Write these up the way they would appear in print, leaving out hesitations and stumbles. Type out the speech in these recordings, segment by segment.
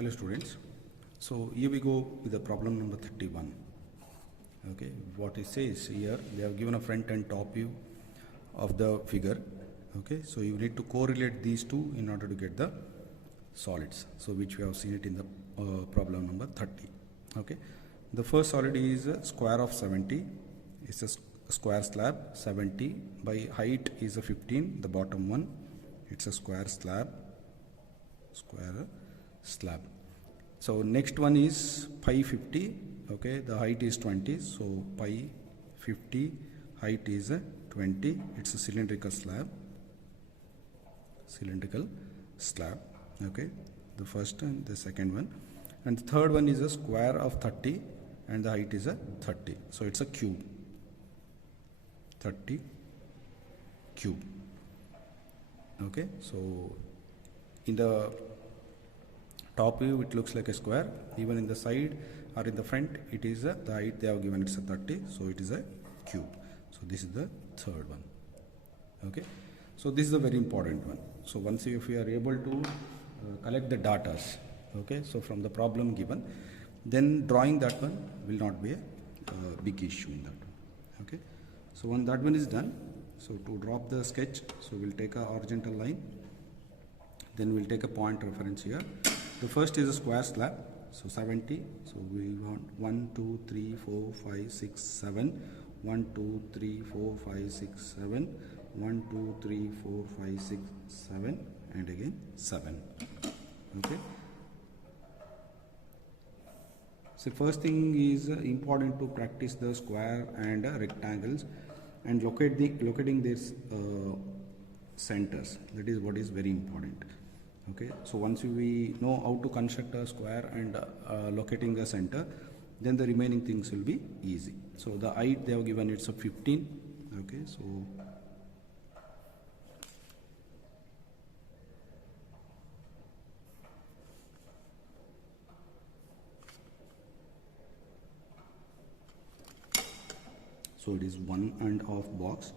Hello students. So here we go with the problem number 31. Okay, what it says here, they have given a front and top view of the figure. Okay, so you need to correlate these two in order to get the solids. So which we have seen it in the problem number 30. Okay, the first solid is a square of 70. It's a square slab. 70 by height is a 15. The bottom one, it's a square slab. So next one is pi 50. Okay, the height is 20, so pi 50, height is 20. It's a cylindrical slab. Okay, the first and the second one, and the third one is a square of 30 and the height is a 30, so it's a cube. 30 cube. Okay, so in the top view it looks like a square, even in the side or in the front it is the height they have given, it's a 30, so it is a cube. So this is the third one. Okay, so this is a very important one. So once if we are able to collect the data, okay, so from the problem given, then drawing that one will not be a big issue in that one. Okay, so when that one is done, so to drop the sketch, so we'll take a horizontal line, then we'll take a point reference here. The first is a square slab, so 70, so we want 1 2 3 4 5 6 7, 1 2 3 4 5 6 7, 1 2 3 4 5 6 7, and again 7. Okay, so first thing is important to practice the square and rectangles and locating these centers. That is what is very important. Okay, so once we know how to construct a square and locating a center, then the remaining things will be easy. So the height they have given, it's a 15. Okay, so it is 1.5 box.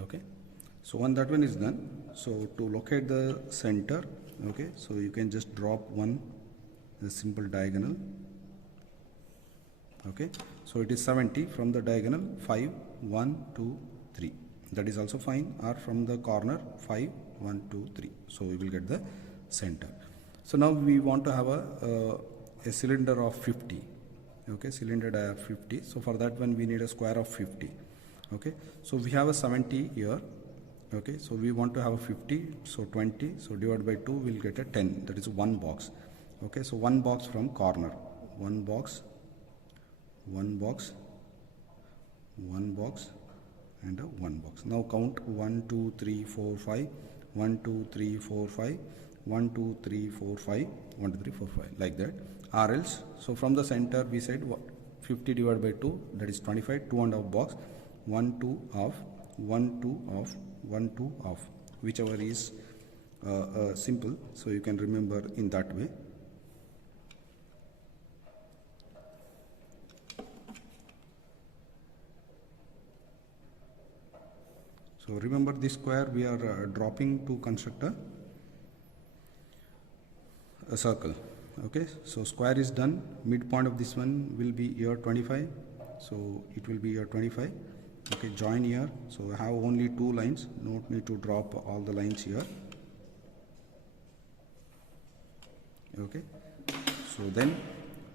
Okay, so when that one is done, so to locate the center, okay, so you can just drop a simple diagonal. Okay, so it is 70 from the diagonal 5 1 2 3, that is also fine, or from the corner 5 1 2 3, so we will get the center. So now we want to have a cylinder of 50. Okay, cylinder diameter 50, so for that one we need a square of 50. Okay, so we have a 70 here. Okay, so we want to have a 50, so 20, so divided by 2 we'll get a 10, that is one box. Okay, so one box from corner, one box, and a one box. Now count 1 2 3 4 5, 1 2 3 4 5, 1 2 3 4 5, 1 2 3 4 5, like that. Or else, so from the center we said 50 divided by 2, that is 25, 2.5 box, 1 2 off, 1 2 off, 1 2 off, whichever is simple, so you can remember in that way. So remember this square we are dropping to construct a circle. Okay, so square is done. Midpoint of this one will be here 25, so it will be here 25. Okay, join here, so I have only two lines, don't need to drop all the lines here. Okay, so then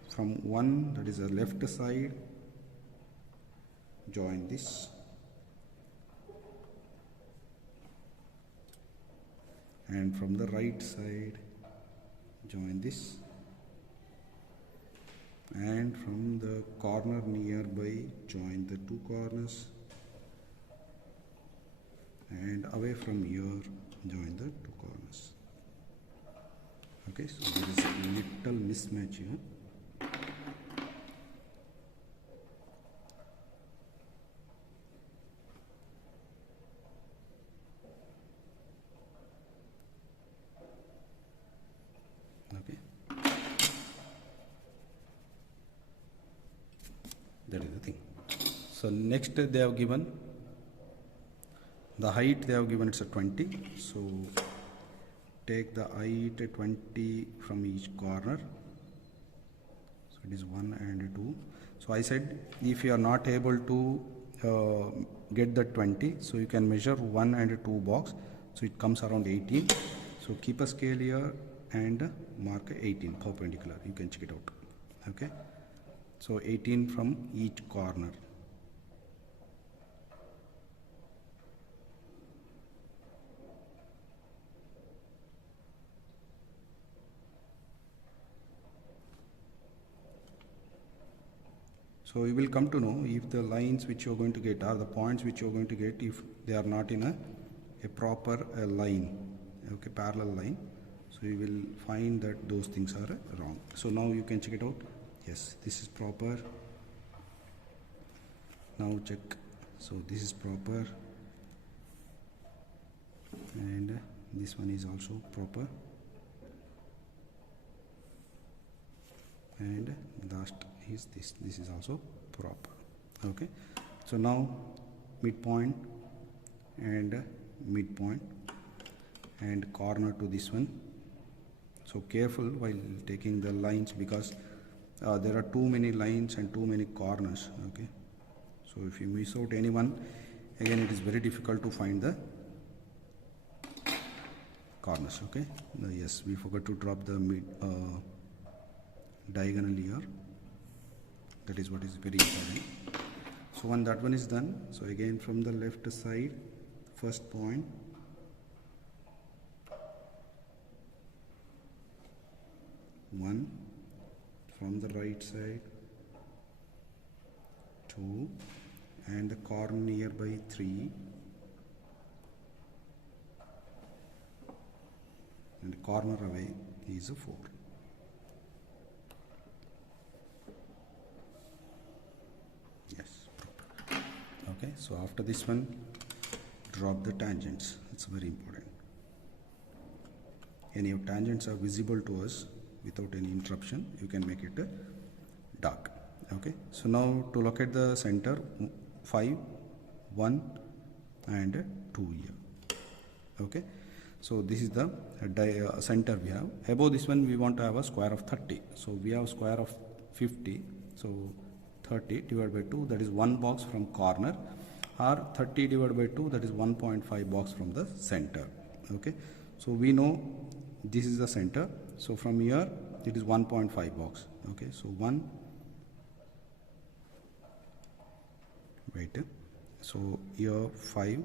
from one, that is the left side, join this, and from the right side join this, and from the corner nearby join the two corners, and away from here join the two corners. Okay, so there is a little mismatch here. Okay, that is the thing. So next they have given the height, they have given it's a 20. So take the height 20 from each corner. So it is 1 and 2. So I said if you are not able to get the 20, so you can measure 1 and 2 box. So it comes around 18. So keep a scale here and mark 18 perpendicular. You can check it out. Okay. So 18 from each corner. So you will come to know if the lines which you are going to get or the points which you are going to get, if they are not in a proper line, okay, parallel line. So you will find that those things are wrong. So now you can check it out. Yes, this is proper. Now check. So this is proper, and this one is also proper, and last is this is also proper. Okay, so now midpoint and midpoint and corner to this one. So careful while taking the lines, because there are too many lines and too many corners. Okay, so if you miss out any one, again it is very difficult to find the corners. Okay, yes, we forgot to drop the diagonal here. That is what is very important. So when that one is done, so again from the left side, first point, one, from the right side, 2, and the corner nearby 3, and corner away is a 4. Yes, proper. Okay, so after this one, drop the tangents. It's very important. Any of tangents are visible to us without any interruption, you can make it dark. Okay, so now to locate the center, 5, 1 and 2 here. Okay, so this is the center we have. Above this one we want to have a square of 30. So we have square of 50. So 30 divided by 2, that is 1 box from corner, or 30 divided by 2, that is 1.5 box from the center. Okay, so we know this is the center. So from here it is 1.5 box. Okay, so 1, wait, so here 5,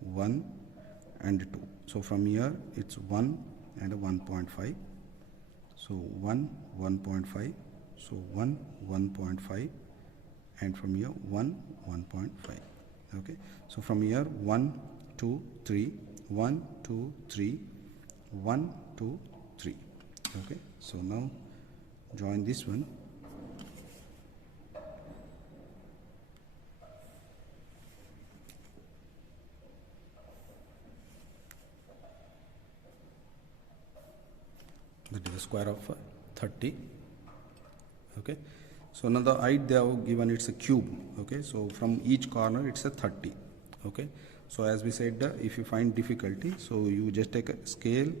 1 and 2. So from here it's 1 and 1.5. So 1, 1.5. So 1, 1.5, and from here 1, 1.5. Okay, so from here 1, 2, 3, 1, 2, 3, 1, 2, 3. Okay, so now join this one. That is the square of 30. Okay, so now the height they have given, it's a cube. Okay, so from each corner it's a 30. Okay, so as we said, if you find difficulty, so you just take a scale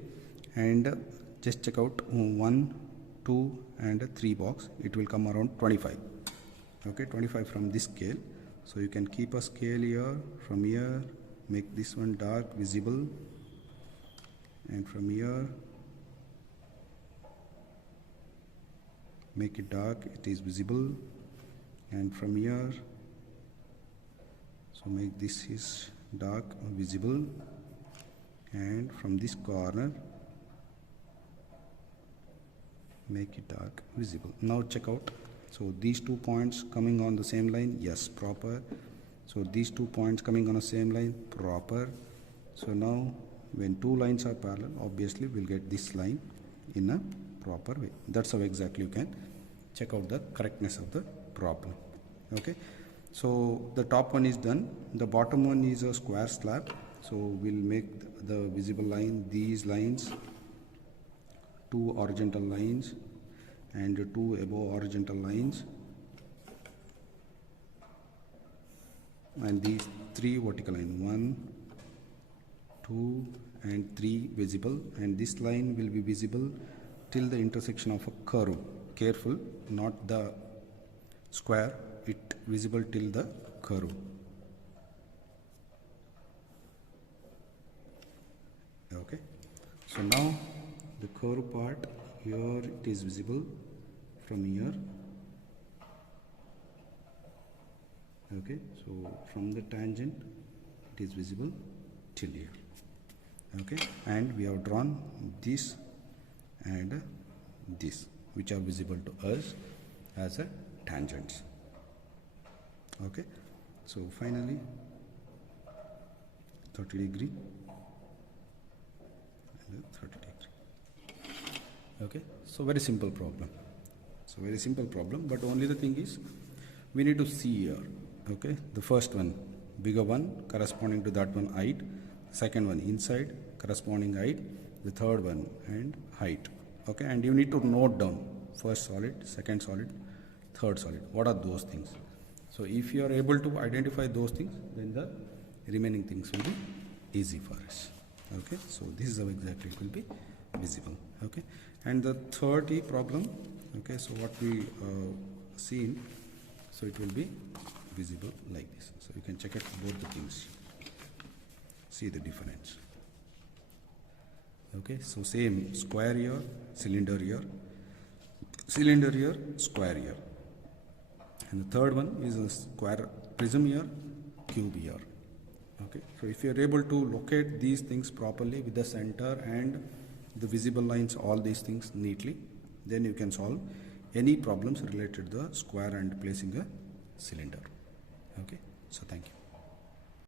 and just check out 1, 2 and 3 box. It will come around 25. Okay, 25 from this scale. So you can keep a scale here. From here make this one dark visible, and from here make it dark, it is visible, and from here, so make this is dark visible, and from this corner make it dark visible. Now check out, so these 2 points coming on the same line, yes, proper. So these 2 points coming on the same line, proper. So now when 2 lines are parallel, obviously we'll get this line in a proper way. That's how exactly you can check out the correctness of the problem. Okay, so the top one is done. The bottom one is a square slab. So we'll make the visible line, these lines, 2 horizontal lines and 2 above horizontal lines, and these 3 vertical line, 1, 2 and 3 visible, and this line will be visible till the intersection of a curve. Careful, not the square, it visible till the curve. Okay, so now the curve part here, it is visible from here. Okay, so from the tangent it is visible till here. Okay, and we have drawn this and this, which are visible to us as a tangents. Okay, so finally 30 degree and 30 degree. Okay, so very simple problem. So very simple problem, but only the thing is we need to see here. Okay, the first one, bigger one corresponding to that one height, second one inside corresponding height, the third one and height. Okay, and you need to note down first solid, second solid, third solid, what are those things. So if you are able to identify those things, then the remaining things will be easy for us. Okay, so this is how exactly it will be visible. Okay, and the 30 problem, okay, so what we seen, so it will be visible like this. So you can check it both the things, see the difference. Okay, so same square here, cylinder here, cylinder here, square here, and the third one is a square prism here, cube here. Okay, so if you are able to locate these things properly with the center and the visible lines, all these things neatly, then you can solve any problems related to the square and placing a cylinder. Okay, so thank you.